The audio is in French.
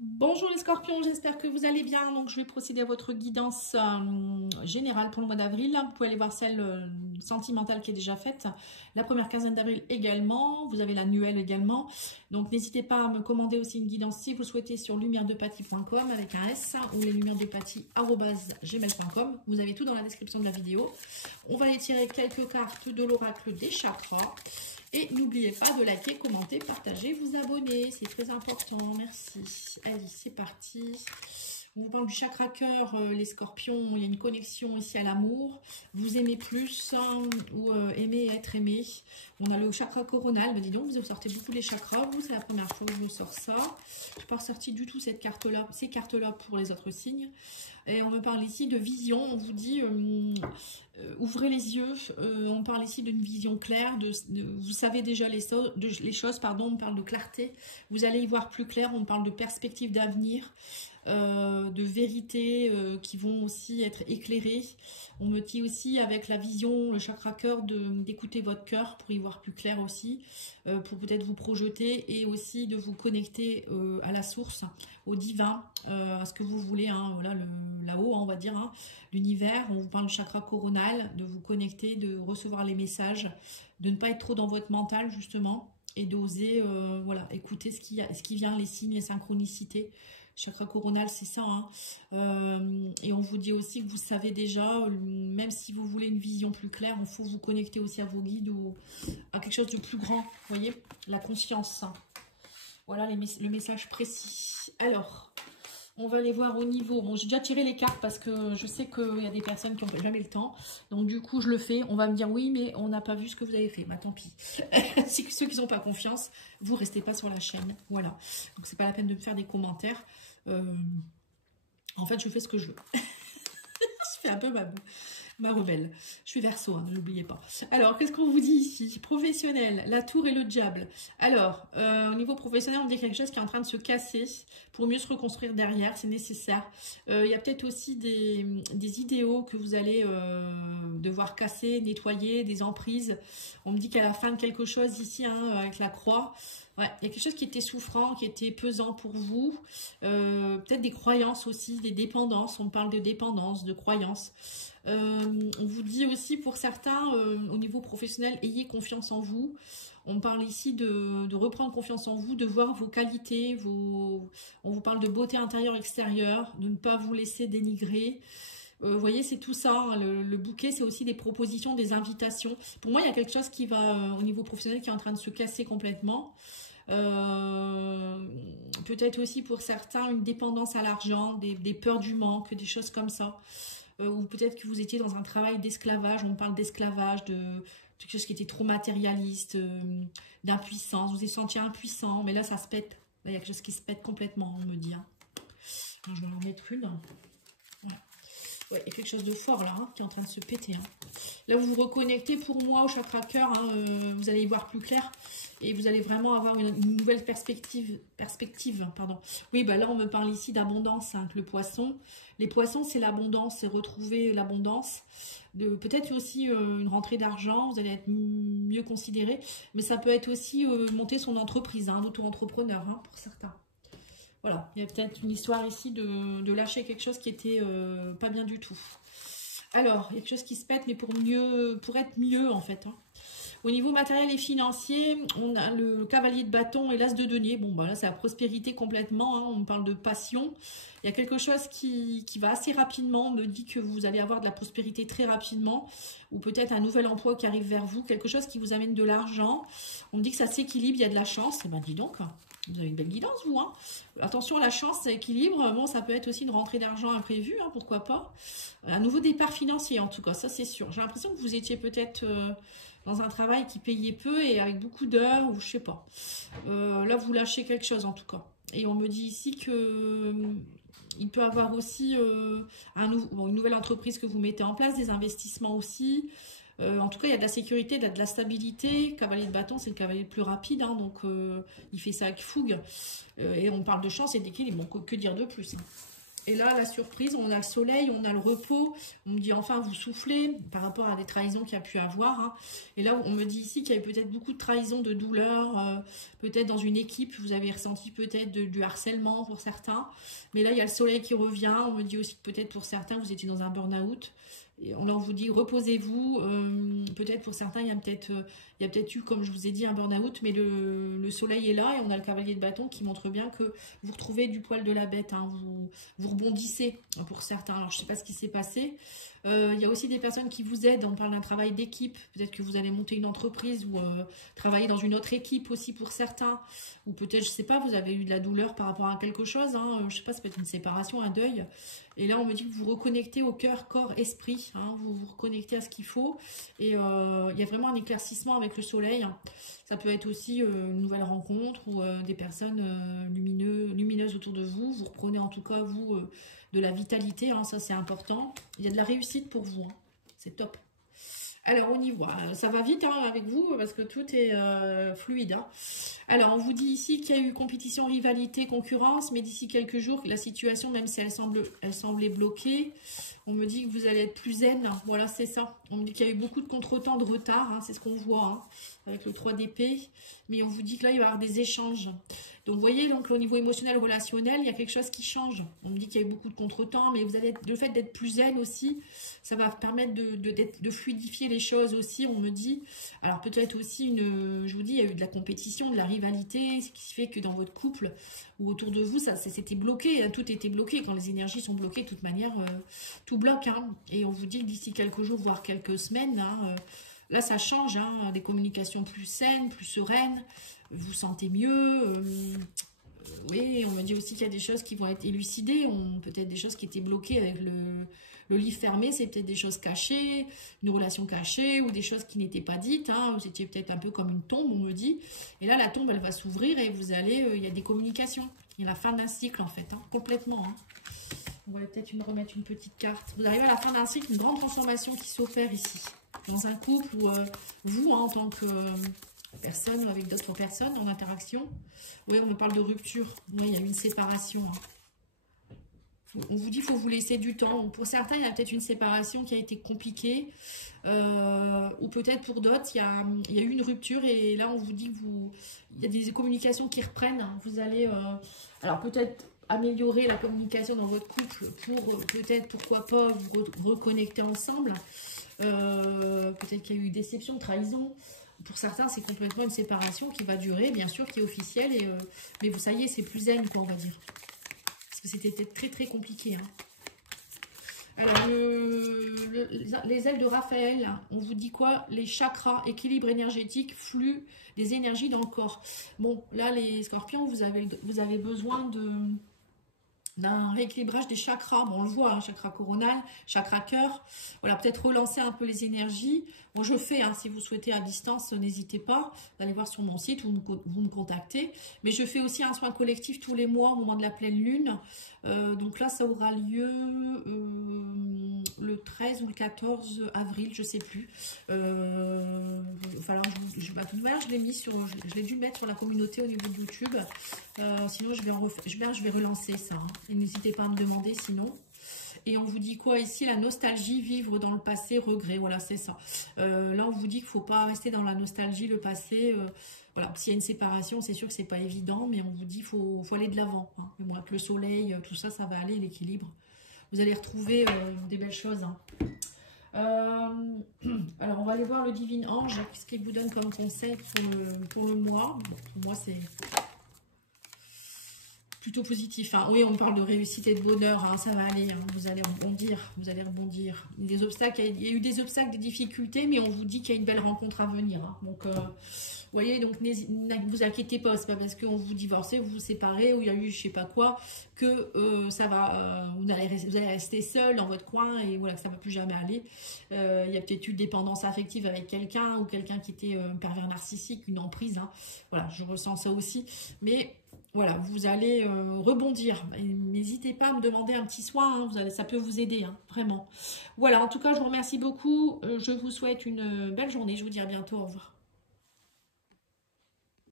Bonjour les scorpions, j'espère que vous allez bien. Donc je vais procéder à votre guidance générale pour le mois d'avril. Vous pouvez aller voir celle sentimentale qui est déjà faite. La première quinzaine d'avril également. Vous avez l'annuel également. Donc n'hésitez pas à me commander aussi une guidance si vous souhaitez sur lumièredepathie.com avec un S ou leslumièresdepathie@gmail.com. Vous avez tout dans la description de la vidéo. On va aller tirer quelques cartes de l'oracle des chakras. Et n'oubliez pas de liker, commenter, partager, vous abonner. C'est très important. Merci. Allez, c'est parti. On vous parle du chakra cœur, les scorpions. Il y a une connexion ici à l'amour. Vous aimez plus ou aimez être aimé. On a le chakra coronal. Ben dis donc, vous sortez beaucoup les chakras. Vous, c'est la première fois que je vous sors ça. Je n'ai pas ressorti du tout cette carte-là, ces cartes-là pour les autres signes. Et on me parle ici de vision. On vous dit... ouvrez les yeux, on parle ici d'une vision claire, vous savez déjà les choses, pardon, on parle de clarté, vous allez y voir plus clair, on parle de perspectives d'avenir, de vérités qui vont aussi être éclairées. On me dit aussi avec la vision, le chakra cœur, d'écouter votre cœur pour y voir plus clair aussi, pour peut-être vous projeter et aussi de vous connecter à la source, au divin, à ce que vous voulez, hein, voilà, là-haut, on va dire, hein, l'univers. On vous parle du chakra coronal, de vous connecter, de recevoir les messages, de ne pas être trop dans votre mental justement et d'oser voilà, écouter ce qui vient, les signes, les synchronicités. Chakra coronal, c'est ça, hein. Et on vous dit aussi que vous savez déjà, même si vous voulez une vision plus claire, il faut vous connecter aussi à vos guides ou à quelque chose de plus grand, vous voyez, la conscience. Voilà le message précis. Alors, on va aller voir au niveau... Bon, j'ai déjà tiré les cartes parce que je sais qu'il y a des personnes qui n'ont jamais le temps. Donc, du coup, je le fais. On va me dire oui, mais on n'a pas vu ce que vous avez fait. Bah, tant pis. Ceux qui n'ont pas confiance, vous ne restez pas sur la chaîne. Voilà. Donc, c'est pas la peine de me faire des commentaires. En fait, je fais ce que je veux. Je fais un peu ma rebelle. Je suis Verseau, hein, n'oubliez pas. Alors, qu'est-ce qu'on vous dit ici? Professionnel, la tour et le diable. Alors, au niveau professionnel, on dit quelque chose qui est en train de se casser pour mieux se reconstruire derrière, c'est nécessaire. Il y a peut-être aussi des idéaux que vous allez devoir casser, nettoyer, des emprises. On me dit qu'à la fin de quelque chose ici, hein, avec la croix, ouais, il y a quelque chose qui était souffrant, qui était pesant pour vous. Peut-être des croyances aussi, des dépendances. On parle de dépendance, de croyances. On vous dit aussi pour certains, au niveau professionnel, ayez confiance en vous. On parle ici de reprendre confiance en vous, de voir vos qualités, on vous parle de beauté intérieure, extérieure, de ne pas vous laisser dénigrer. Vous voyez, c'est tout ça, hein. Le bouquet, c'est aussi des propositions, des invitations. Pour moi, il y a quelque chose qui va, au niveau professionnel, qui est en train de se casser complètement. Peut-être aussi pour certains, une dépendance à l'argent, des peurs du manque, des choses comme ça. Ou peut-être que vous étiez dans un travail d'esclavage, on parle d'esclavage, de quelque chose qui était trop matérialiste, d'impuissance, vous vous êtes senti impuissant, mais là ça se pète, là il y a quelque chose qui se pète complètement, on me dit. Hein. Alors, je vais en mettre une. Voilà. Ouais, il y a quelque chose de fort là, hein, qui est en train de se péter. Hein. Là vous vous reconnectez pour moi au chakra cœur, hein, vous allez y voir plus clair. Et vous allez vraiment avoir une nouvelle perspective, pardon. Oui, bah là, on me parle ici d'abondance, hein, le poisson. Les poissons, c'est l'abondance, c'est retrouver l'abondance. Peut-être aussi une rentrée d'argent, vous allez être mieux considéré. Mais ça peut être aussi monter son entreprise, hein, d'auto-entrepreneur, hein, pour certains. Voilà, il y a peut-être une histoire ici de lâcher quelque chose qui était pas bien du tout. Alors, il y a quelque chose qui se pète, mais pour être mieux, en fait, hein. Au niveau matériel et financier, on a le cavalier de bâton et l'as de denier. Bon, bah là, c'est la prospérité complètement. Hein. On parle de passion. Il y a quelque chose qui va assez rapidement. On me dit que vous allez avoir de la prospérité très rapidement. Ou peut-être un nouvel emploi qui arrive vers vous. Quelque chose qui vous amène de l'argent. On me dit que ça s'équilibre, il y a de la chance. Et ben, dis donc, vous avez une belle guidance, vous. Hein. Attention, la chance, ça équilibre. Bon, ça peut être aussi une rentrée d'argent imprévue, hein, pourquoi pas. Un nouveau départ financier, en tout cas, ça, c'est sûr. J'ai l'impression que vous étiez peut-être... dans un travail qui payait peu et avec beaucoup d'heures, ou je sais pas. Là, vous lâchez quelque chose en tout cas. Et on me dit ici que il peut avoir aussi une nouvelle entreprise que vous mettez en place, des investissements aussi. En tout cas, il y a de la sécurité, de la stabilité. Cavalier de bâton, c'est le cavalier le plus rapide, hein, donc il fait ça avec fougue. Et on parle de chance et d'équilibre, bon, que dire de plus, hein. Et là, la surprise, on a le soleil, on a le repos. On me dit, enfin, vous soufflez par rapport à des trahisons qu'il y a pu avoir. Hein. Et là, on me dit ici qu'il y a eu peut-être beaucoup de trahisons, de douleurs. Peut-être dans une équipe, vous avez ressenti peut-être du harcèlement pour certains. Mais là, il y a le soleil qui revient. On me dit aussi que peut-être pour certains, vous étiez dans un burn-out. Et on leur vous dit, reposez-vous. Peut-être pour certains, il y a peut-être eu, comme je vous ai dit, un burn-out. Mais le soleil est là et on a le cavalier de bâton qui montre bien que vous retrouvez du poil de la bête. Hein, vous rebondissez pour certains. Alors, je ne sais pas ce qui s'est passé. Il y a aussi des personnes qui vous aident. On parle d'un travail d'équipe. Peut-être que vous allez monter une entreprise ou travailler dans une autre équipe aussi pour certains. Ou peut-être, je ne sais pas, vous avez eu de la douleur par rapport à quelque chose. Hein, je ne sais pas, ça peut être une séparation, un deuil. Et là, on me dit que vous vous reconnectez au cœur, corps, esprit. Hein, vous vous reconnectez à ce qu'il faut. Et il y a vraiment un éclaircissement avec le soleil. Ça peut être aussi une nouvelle rencontre ou des personnes lumineuses autour de vous. Vous reprenez en tout cas, vous, de la vitalité. Hein, ça, c'est important. Il y a de la réussite pour vous. Hein. C'est top. Alors, on y voit. Ça va vite hein, avec vous parce que tout est fluide. Hein. Alors, on vous dit ici qu'il y a eu compétition, rivalité, concurrence, mais d'ici quelques jours, la situation, même si elle semblait bloquée, on me dit que vous allez être plus zen. Voilà, c'est ça. On me dit qu'il y a eu beaucoup de contretemps, de retard. Hein, c'est ce qu'on voit hein, avec le 3 d'épée. Mais on vous dit que là, il va y avoir des échanges. Donc, vous voyez, donc, au niveau émotionnel, relationnel, il y a quelque chose qui change. On me dit qu'il y a eu beaucoup de contretemps, mais vous allez le fait d'être plus zen aussi, ça va permettre de fluidifier les choses aussi, on me dit. Alors, peut-être aussi, je vous dis, il y a eu de la compétition, de la rivalité, ce qui fait que dans votre couple ou autour de vous, c'était bloqué. Hein, tout était bloqué. Quand les énergies sont bloquées, de toute manière, tout bloque. Hein. Et on vous dit que d'ici quelques jours, voire quelques semaines, hein, là, ça change. Hein, des communications plus saines, plus sereines. Vous sentez mieux. Oui, on m'a dit aussi qu'il y a des choses qui vont être élucidées. Peut-être des choses qui étaient bloquées avec le livre fermé. C'est peut-être des choses cachées, une relation cachée ou des choses qui n'étaient pas dites. Hein, vous étiez peut-être un peu comme une tombe, on me dit. Et là, la tombe, elle va s'ouvrir et vous allez... il y a des communications. Il y a la fin d'un cycle, en fait. Hein, complètement. Hein. On va peut-être me remettre une petite carte. Vous arrivez à la fin d'un cycle, une grande transformation qui s'opère ici. Dans un couple où vous, hein, en tant que... personne ou avec d'autres personnes en interaction. Oui, on me parle de rupture. Oui, il y a une séparation. Hein. On vous dit qu'il faut vous laisser du temps. Pour certains, il y a peut-être une séparation qui a été compliquée. Ou peut-être pour d'autres, il y a eu une rupture. Et là, on vous dit il y a des communications qui reprennent. Vous allez... alors, peut-être améliorer la communication dans votre couple pour peut-être, pourquoi pas, vous reconnecter ensemble. Peut-être qu'il y a eu déception, trahison. Pour certains, c'est complètement une séparation qui va durer, bien sûr, qui est officielle. Mais vous, ça y est, c'est plus zen, quoi, on va dire. Parce que c'était très, très compliqué. Hein. Alors, les ailes de Raphaël, on vous dit quoi? Les chakras, équilibre énergétique, flux des énergies dans le corps. Bon, là, les scorpions, vous avez besoin d'un rééquilibrage des chakras. Bon, on le voit, hein, chakra coronal, chakra cœur. Voilà, peut-être relancer un peu les énergies. Bon, je fais, hein, si vous souhaitez à distance, n'hésitez pas d'aller voir sur mon site ou vous me contactez. Mais je fais aussi un soin collectif tous les mois au moment de la pleine lune. Donc là, ça aura lieu le 13 ou le 14 avril, je ne sais plus. Enfin, je l'ai mis je l'ai dû mettre sur la communauté au niveau de YouTube. Sinon, je vais relancer ça. Hein. N'hésitez pas à me demander sinon. Et on vous dit quoi ici? La nostalgie, vivre dans le passé, regret. Voilà, c'est ça. Là, on vous dit qu'il ne faut pas rester dans la nostalgie, le passé. Voilà, s'il y a une séparation, c'est sûr que c'est pas évident, mais on vous dit qu'il faut aller de l'avant. Hein. Mais bon, avec le soleil, tout ça, ça va aller, l'équilibre. Vous allez retrouver des belles choses. Hein. Alors, on va aller voir le Divin Ange. Qu'est-ce qu'il vous donne comme conseil pour le mois? Bon, pour moi, c'est... plutôt positif. Hein. Oui, on parle de réussite et de bonheur. Hein. Ça va aller. Hein. Vous allez rebondir. Vous allez rebondir. Des obstacles, il y a eu des obstacles, des difficultés, mais on vous dit qu'il y a une belle rencontre à venir. Hein. Donc, vous voyez, donc ne vous inquiétez pas. C'est pas parce qu'on vous divorcez, vous vous séparez, ou il y a eu je sais pas quoi, que ça va. Vous allez rester seul dans votre coin et voilà, que ça va plus jamais aller. Il y a peut-être eu une dépendance affective avec quelqu'un ou quelqu'un qui était pervers narcissique, une emprise. Hein. Voilà, je ressens ça aussi. Mais voilà, vous allez rebondir. N'hésitez pas à me demander un petit soin, hein, ça peut vous aider, hein, vraiment. Voilà, en tout cas, je vous remercie beaucoup. Je vous souhaite une belle journée. Je vous dis à bientôt. Au revoir.